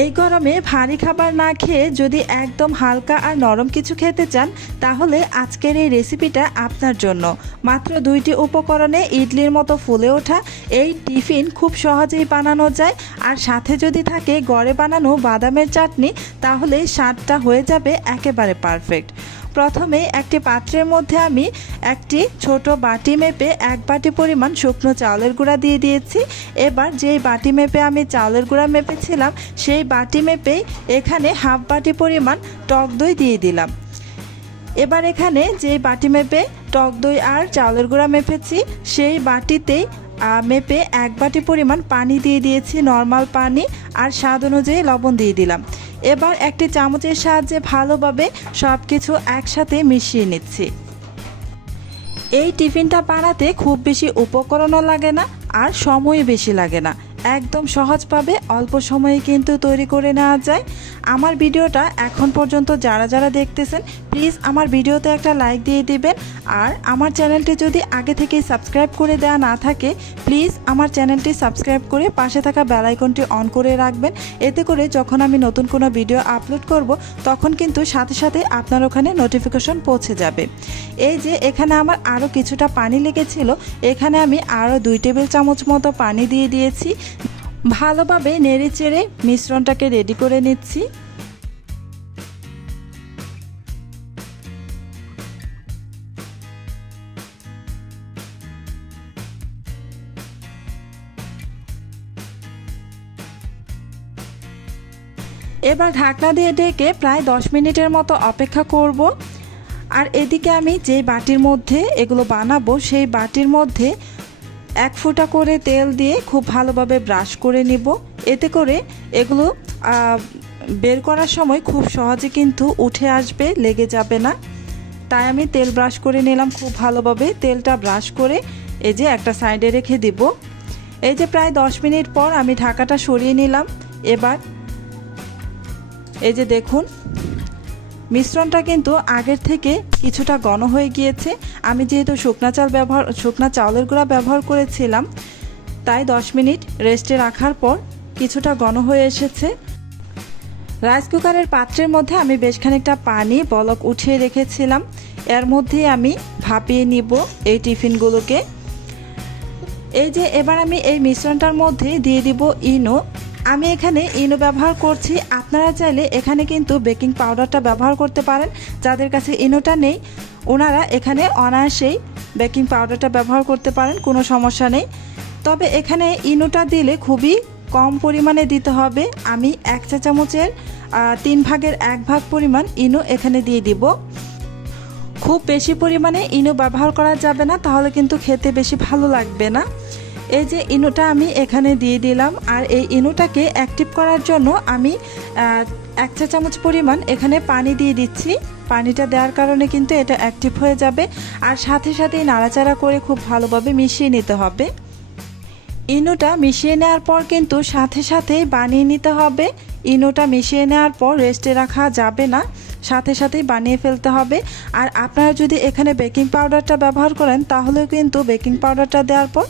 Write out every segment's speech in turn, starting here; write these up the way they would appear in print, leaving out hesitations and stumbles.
এই গরমে ভারী খাবার না খেয়ে যদি একদম হালকা আর নরম কিছু খেতে চান তাহলে আজকের এই রেসিপিটা আপনার জন্য। মাত্র 2টি উপকরণে ইডলির মতো ফুলে ওঠা এই টিফিন খুব সহজেই বানানো যায়। আর সাথে যদি থাকে ঘরে বানানো বাদামের চাটনি তাহলে স্বাদটা হয়ে যাবে একেবারে পারফেক্ট। প্রথমে একটি পাত্রের মধ্যে আমি একটি ছোট বাটি মেপে 1 বাটি পরিমাণ শুকনো চাউলের গুঁড়া দিয়ে দিয়েছি। এবার যেই বাটি মেপে আমি চাউলের গুঁড়া মেপেছিলাম সেই বাটি মেপেই এখানে হাফ বাটি পরিমাণ টক দই দিয়ে দিলাম। এবার এখানে যেই বাটি মেপে টক দই আর চাউলের গুঁড়া মেপেছি সেই বাটিতেই মেপে 1 বাটি পরিমাণ পানি দিয়ে দিয়েছি, নর্মাল পানি, আর স্বাদ অনুযায়ী লবণ দিয়ে দিলাম। এবার একটি চামচের সাহায্যে ভালোভাবে সব কিছু একসাথে মিশিয়ে নিচ্ছি। এই টিফিনটা বানাতে খুব বেশি উপকরণও লাগে না আর সময়ও বেশি লাগে না, একদম সহজভাবে অল্প সময়ে কিন্তু তৈরি করে নেওয়া যায়। আমার ভিডিওটা এখন পর্যন্ত যারা যারা দেখতেছেন প্লিজ আমার ভিডিওতে একটা লাইক দিয়ে দিবেন। আর আমার চ্যানেলটি যদি আগে থেকেই সাবস্ক্রাইব করে দেওয়া না থাকে প্লিজ আমার চ্যানেলটি সাবস্ক্রাইব করে পাশে থাকা বেল আইকনটি অন করে রাখবেন। এতে করে যখন আমি নতুন কোনো ভিডিও আপলোড করব তখন কিন্তু সাথে সাথে আপনার ওখানে নোটিফিকেশন পৌঁছে যাবে। এই যে এখানে আমার আরও কিছুটা পানি লেগেছিল, এখানে আমি আরও 2 টেবিল চামচ মতো পানি দিয়ে দিয়েছি। ভালোভাবে নেড়ে চেড়ে মিশ্রণটাকে রেডি করে নিচ্ছি। এবার ঢাকনা দিয়ে ঢেকে প্রায় 10 মিনিটের মতো অপেক্ষা করব। আর এদিকে আমি যেই বাটির মধ্যে এগুলো বানাবো সেই বাটির মধ্যে 1 ফোঁটা করে তেল দিয়ে খুব ভালোভাবে ব্রাশ করে নিব। এতে করে এগুলো বের করার সময় খুব সহজে কিন্তু উঠে আসবে, লেগে যাবে না। তাই আমি তেল ব্রাশ করে নিলাম খুব ভালোভাবে। তেলটা ব্রাশ করে এই যে একটা সাইডে রেখে দিব। এই যে প্রায় 10 মিনিট পর আমি ঢাকাটা সরিয়ে নিলাম। এবার এই যে দেখুন মিশ্রণটা কিন্তু আগের থেকে কিছুটা ঘন হয়ে গিয়েছে। আমি যেহেতু শুকনা চাউলের গুঁড়া ব্যবহার করেছিলাম তাই 10 মিনিট রেস্টে রাখার পর কিছুটা ঘন হয়ে এসেছে। রাইস কুকারের পাত্রের মধ্যে আমি বেশ খানিকটা পানি বলক উঠিয়ে রেখেছিলাম, এর মধ্যে আমি ভাপিয়ে নিব এই টিফিনগুলোকে। এই যে এবার আমি এই মিশ্রণটার মধ্যে দিয়ে দিব ইনো। আমি এখানে ইনো ব্যবহার করছি, আপনারা চাইলে এখানে কিন্তু বেকিং পাউডারটা ব্যবহার করতে পারেন। যাদের কাছে ইনোটা নেই ওনারা এখানে অনায়াসেই বেকিং পাউডারটা ব্যবহার করতে পারেন, কোনো সমস্যা নেই। তবে এখানে ইনোটা দিলে খুবই কম পরিমাণে দিতে হবে। আমি 1 চা চামচের 3 ভাগের 1 ভাগ পরিমাণ ইনো এখানে দিয়ে দিব। খুব বেশি পরিমাণে ইনো ব্যবহার করা যাবে না, তাহলে কিন্তু খেতে বেশি ভালো লাগবে না। এই যে ইনোটা আমি এখানে দিয়ে দিলাম। আর এই ইনোটাকে অ্যাক্টিভ করার জন্য আমি 1 চা চামচ পরিমাণ এখানে পানি দিয়ে দিচ্ছি। পানিটা দেওয়ার কারণে কিন্তু এটা অ্যাক্টিভ হয়ে যাবে। আর সাথে সাথেই নাড়াচাড়া করে খুব ভালোভাবে মিশিয়ে নিতে হবে। ইনোটা মিশিয়ে নেওয়ার পর কিন্তু সাথে সাথেই বানিয়ে নিতে হবে। ইনোটা মিশিয়ে নেওয়ার পর রেস্টে রাখা যাবে না, সাথে সাথেই বানিয়ে ফেলতে হবে। আর আপনারা যদি এখানে বেকিং পাউডারটা ব্যবহার করেন তাহলেও কিন্তু বেকিং পাউডারটা দেওয়ার পর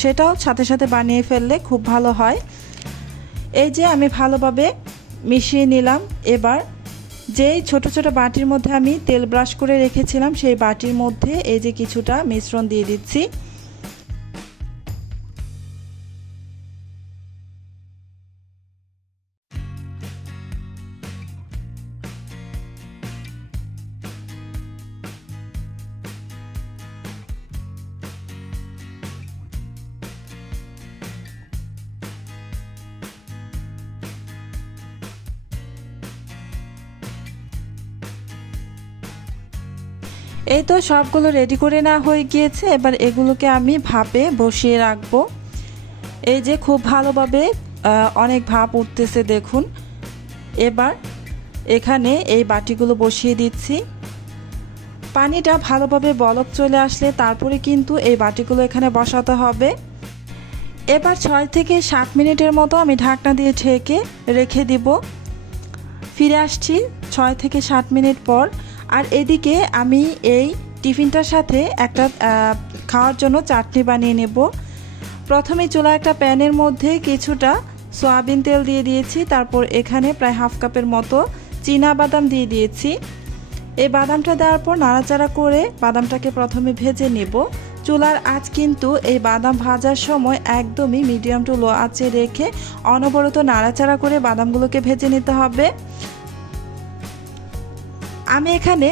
সেটাও সাথে সাথে বানিয়ে ফেললে খুব ভালো হয়। এই যে আমি ভালোভাবে মিশিয়ে নিলাম। এবার যেই ছোট ছোট বাটির মধ্যে আমি তেল ব্রাশ করে রেখেছিলাম সেই বাটির মধ্যে এই যে কিছুটা মিশ্রণ দিয়ে দিচ্ছি। এই তো সবগুলো রেডি করে নেওয়া হয়ে গিয়েছে। এবার এগুলোকে আমি ভাপে বসিয়ে রাখবো। এই যে খুব ভালোভাবে অনেক ভাপ উঠতেছে দেখুন। এবার এখানে এই বাটিগুলো বসিয়ে দিচ্ছি। পানিটা ভালোভাবে বলক চলে আসলে তারপরে কিন্তু এই বাটিগুলো এখানে বসাতে হবে। এবার 6 থেকে 7 মিনিটের মতো আমি ঢাকনা দিয়ে ঢেকে রেখে দিব। ফিরে আসছি 6 থেকে 7 মিনিট পর। আর এদিকে আমি এই টিফিনটার সাথে একটা খাওয়ার জন্য চাটনি বানিয়ে নেব। প্রথমে চুলা একটা প্যানের মধ্যে কিছুটা সয়াবিন তেল দিয়ে দিয়েছি, তারপর এখানে প্রায় হাফ কাপের মতো চীনা বাদাম দিয়ে দিয়েছি। এই বাদামটা দেওয়ার পর নাড়াচাড়া করে বাদামটাকে প্রথমে ভেজে নেব। চুলার আঁচ কিন্তু এই বাদাম ভাজার সময় একদমই মিডিয়াম টু লো আঁচে রেখে অনবরত নাড়াচাড়া করে বাদামগুলোকে ভেজে নিতে হবে। আমি এখানে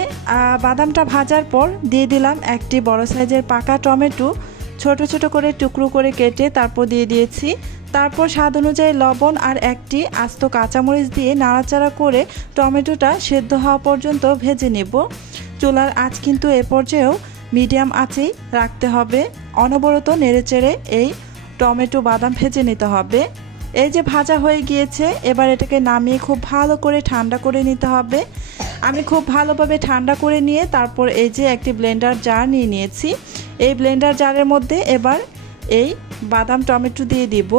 বাদামটা ভাজার পর দিয়ে দিলাম একটি বড় সাইজের পাকা টমেটো, ছোট ছোট করে টুকরো করে কেটে তারপর দিয়ে দিয়েছি। তারপর স্বাদ অনুযায়ী লবণ আর একটি আস্ত কাঁচামরিচ দিয়ে নাড়াচাড়া করে টমেটোটা সেদ্ধ হওয়া পর্যন্ত ভেজে নেব। চুলার আঁচ কিন্তু এ পর্যায়েও মিডিয়াম আঁচেই রাখতে হবে। অনবরত নেড়েচেড়ে এই টমেটো বাদাম ভেজে নিতে হবে। এই যে ভাজা হয়ে গিয়েছে, এবার এটাকে নামিয়ে খুব ভালো করে ঠান্ডা করে নিতে হবে। আমি খুব ভালোভাবে ঠান্ডা করে নিয়ে তারপর এই যে একটি ব্লেন্ডার জার নিয়ে নিয়েছি। এই ব্লেন্ডার জারের মধ্যে এবার এই বাদাম টমেটো দিয়ে দিব।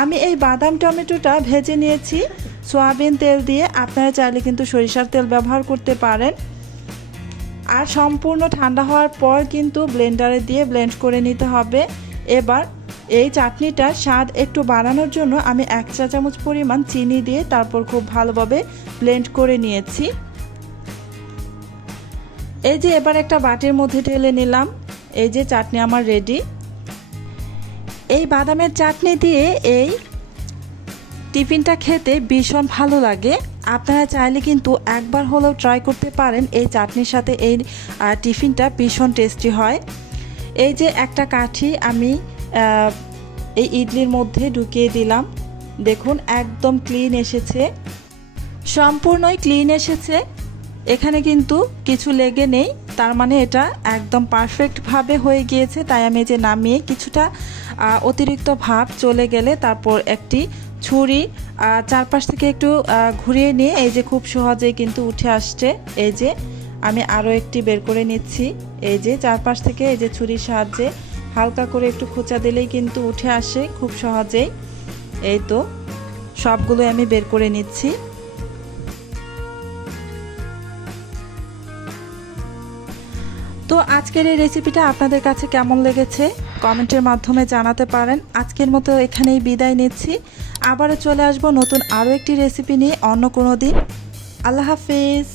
আমি এই বাদাম টমেটোটা ভেজে নিয়েছি সয়াবিন তেল দিয়ে, আপনারা চাইলে কিন্তু সরিষার তেল ব্যবহার করতে পারেন। আর সম্পূর্ণ ঠান্ডা হওয়ার পর কিন্তু ব্লেন্ডারে দিয়ে ব্লেন্ড করে নিতে হবে। এবার এই চাটনিটার স্বাদ একটু বাড়ানোর জন্য আমি 1 চা চামচ পরিমাণ চিনি দিয়ে তারপর খুব ভালোভাবে ব্লেন্ড করে নিয়েছি। এই যে এবার একটা বাটির মধ্যে ঢেলে নিলাম। এই যে চাটনি আমার রেডি। এই বাদামের চাটনি দিয়ে এই টিফিনটা খেতে ভীষণ ভালো লাগে। আপনারা চাইলে কিন্তু একবার হলেও ট্রাই করতে পারেন। এই চাটনির সাথে এই টিফিনটা ভীষণ টেস্টি হয়। এই যে একটা কাঠি আমি এই ইডলির মধ্যে ঢুকিয়ে দিলাম। দেখুন একদম ক্লিন এসেছে, সম্পূর্ণই ক্লিন এসেছে। এখানে কিন্তু কিছু লেগে নেই, তার মানে এটা একদম পারফেক্টভাবে হয়ে গিয়েছে। তাই আমি যে নামিয়ে কিছুটা অতিরিক্ত ভাব চলে গেলে তারপর একটি ছুরি চারপাশ থেকে একটু ঘুরিয়ে নিয়ে এই যে খুব সহজেই কিন্তু উঠে আসছে। এই যে আমি আরও একটি বের করে নিচ্ছি। এই যে চারপাশ থেকে এই যে ছুরির সাহায্যে হালকা করে একটু খোঁচা দিলেই কিন্তু উঠে আসে খুব সহজেই। এই তো সবগুলো আমি বের করে নিচ্ছি। তো আজকের এই রেসিপিটা আপনাদের কাছে কেমন লেগেছে কমেন্টের মাধ্যমে জানাতে পারেন। আজকের মতো এখানেই বিদায় নিচ্ছি। আবারও চলে আসবো নতুন আরও একটি রেসিপি নিয়ে অন্য কোনো দিন। আল্লাহ হাফেজ।